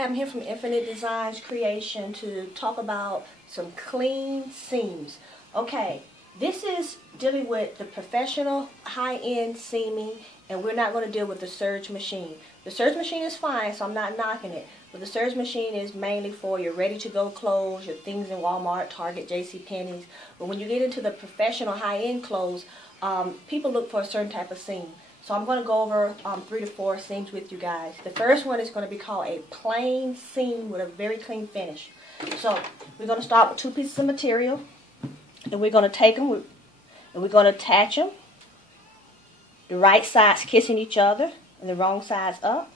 I'm here from Infinite Designs Creation to talk about some clean seams. Okay, this is dealing with the professional high-end seaming, and we're not going to deal with the serge machine. The serge machine is fine, so I'm not knocking it, but the serge machine is mainly for your ready-to-go clothes, your things in Walmart, Target, JCPenney's. But when you get into the professional high-end clothes, people look for a certain type of seam. So I'm going to go over 3 to 4 seams with you guys. The first one is going to be called a plain seam with a very clean finish. So we're going to start with 2 pieces of material, and we're going to take them and we're going to attach them. The right sides kissing each other and the wrong sides up.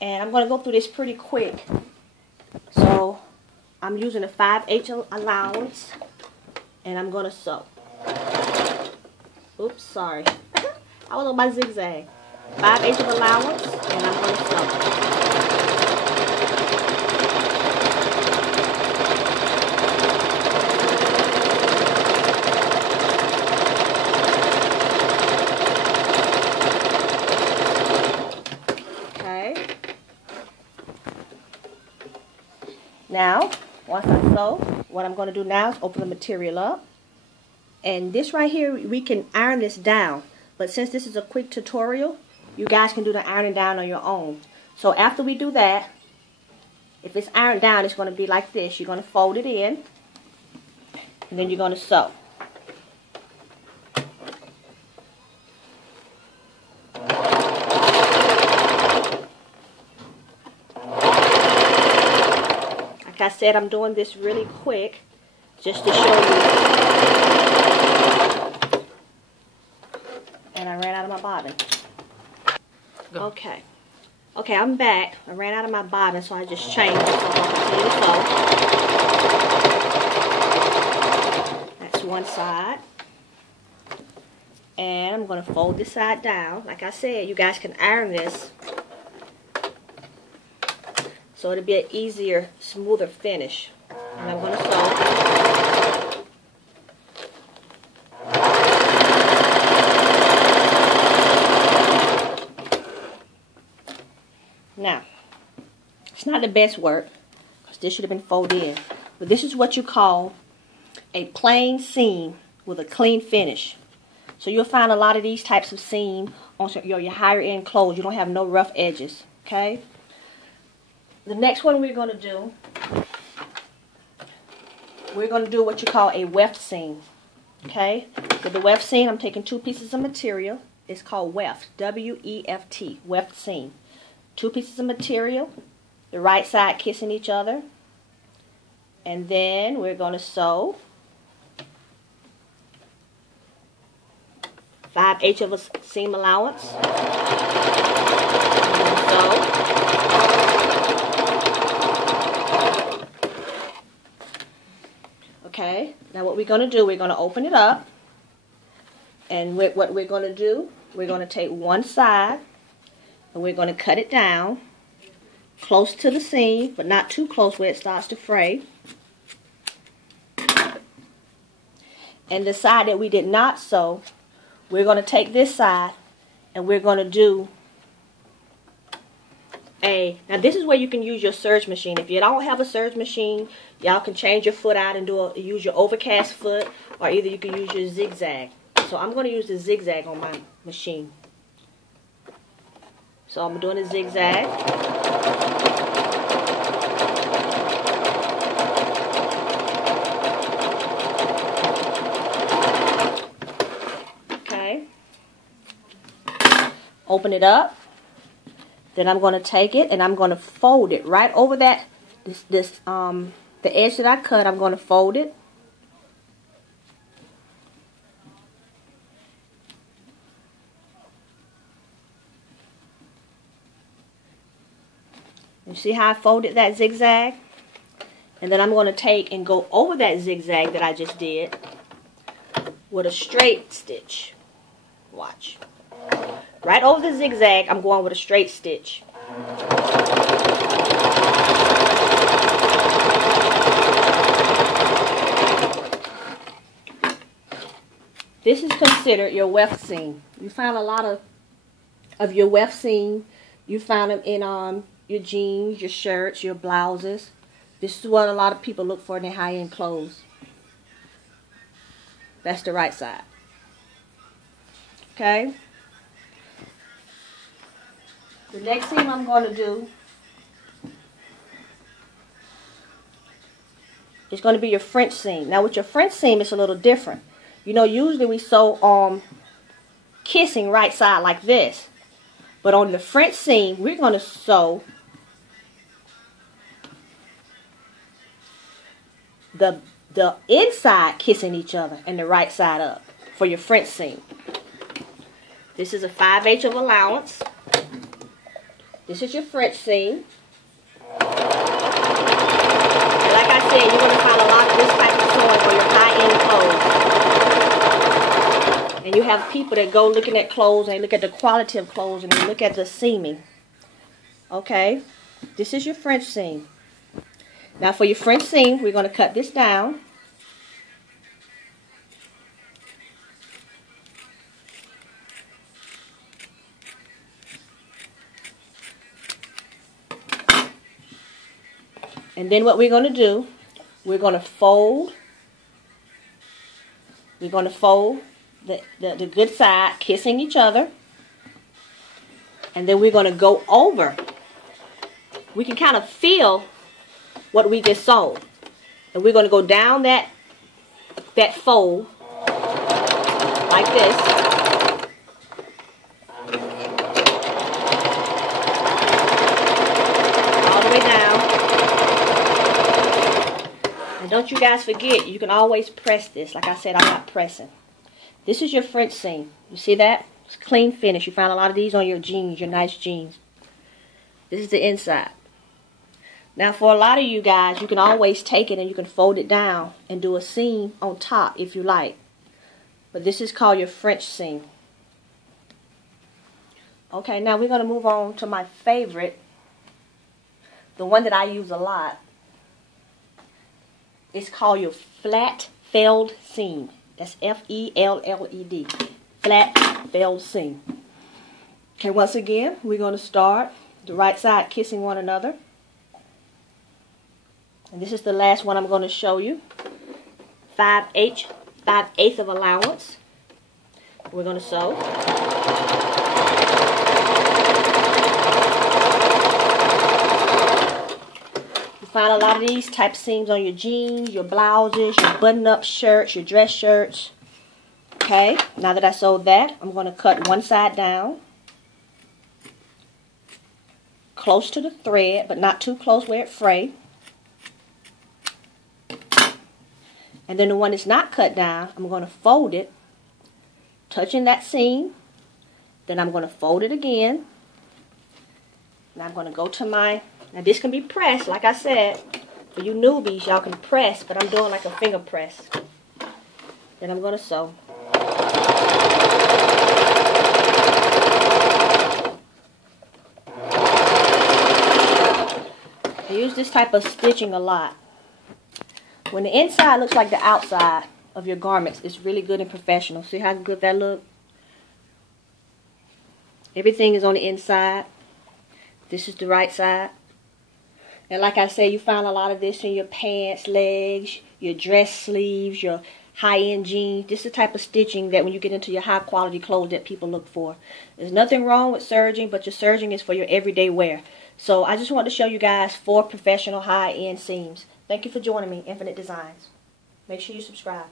And I'm going to go through this pretty quick. So I'm using a 5/8 allowance, and I'm going to sew. Oops, sorry. I was on my zigzag. 5/8 of allowance, and I'm going to sew. Okay. Now, once I sew, what I'm going to do now is open the material up. And this right here, we can iron this down. But since this is a quick tutorial, you guys can do the ironing down on your own. So after we do that, if it's ironed down, it's going to be like this. You're going to fold it in, and then you're going to sew. Like I said, I'm doing this really quick just to show you. And I ran out of my bobbin. Go. Okay, I'm back. I ran out of my bobbin, so I just changed it. So that's one side. And I'm going to fold this side down. Like I said, you guys can iron this, so it'll be an easier, smoother finish. And I'm going to sew. Now, it's not the best work, because this should have been folded in. But this is what you call a plain seam with a clean finish. So you'll find a lot of these types of seam on your higher end clothes. You don't have no rough edges, okay? The next one we're going to do what you call a weft seam, okay? For the weft seam, I'm taking 2 pieces of material. It's called weft, W-E-F-T, weft seam. 2 pieces of material, the right side kissing each other, and then we're going to sew 5/8 of a seam allowance. Sew. Okay, now what we're going to do, we're going to open it up, and what we're going to do, we're going to take one side, and we're going to cut it down close to the seam, but not too close where it starts to fray. And the side that we did not sew, we're going to take this side and we're going to do now this is where you can use your serge machine. If you don't have a serge machine, y'all can change your foot out and use your overcast foot, or either you can use your zigzag. So I'm going to use the zigzag on my machine. So I'm doing a zigzag. Okay. Open it up. Then I'm going to take it and I'm going to fold it right over that the edge that I cut. I'm going to fold it. You see how I folded that zigzag? And then I'm going to take and go over that zigzag that I just did with a straight stitch. Watch. Right over the zigzag, I'm going with a straight stitch. This is considered your weft seam. You find a lot of your weft seam You find them in your jeans, your shirts, your blouses. This is what a lot of people look for in their high-end clothes. That's the right side. Okay? The next seam I'm going to do is going to be your French seam. Now with your French seam, it's a little different. You know, usually we sew kissing right side like this. But on the French seam, we're going to sew the inside kissing each other and the right side up for your French seam. This is a 5/8 of allowance. This is your French seam. And like I said, you're going to find a lot of this type of sewing for your high-end clothes. And you have people that go looking at clothes, and they look at the quality of clothes, and they look at the seaming. Okay? This is your French seam. Now for your French seam, we're going to cut this down. And then what we're going to do, we're going to fold. We're going to fold the good side, kissing each other. And then we're going to go over. We can kind of feel what we just sewed. And we're going to go down that fold like this. All the way down. And don't you guys forget, you can always press this. Like I said, I'm not pressing. This is your French seam. You see that? It's a clean finish. You find a lot of these on your jeans, your nice jeans. This is the inside. Now for a lot of you guys, you can always take it and you can fold it down and do a seam on top if you like. But this is called your French seam. Okay, now we're going to move on to my favorite. The one that I use a lot. It's called your flat felled seam. That's F-E-L-L-E-D. Flat felled seam. Okay, once again, we're going to start the right side kissing one another. And this is the last one I'm going to show you. 5/8 of allowance. We're going to sew. You find a lot of these type seams on your jeans, your blouses, your button-up shirts, your dress shirts. Okay, now that I sewed that, I'm going to cut one side down. Close to the thread, but not too close where it fray. And then the one that's not cut down, I'm going to fold it, touching that seam. Then I'm going to fold it again. And I'm going to go to my, now this can be pressed, like I said. For you newbies, y'all can press, but I'm doing like a finger press. Then I'm going to sew. I use this type of stitching a lot. When the inside looks like the outside of your garments, it's really good and professional. See how good that looks? Everything is on the inside. This is the right side. And like I said, you find a lot of this in your pants, legs, your dress sleeves, your high-end jeans. This is the type of stitching that when you get into your high-quality clothes that people look for. There's nothing wrong with serging, but your serging is for your everyday wear. So I just wanted to show you guys 4 professional high-end seams. Thank you for joining me, Infinite Designs. Make sure you subscribe.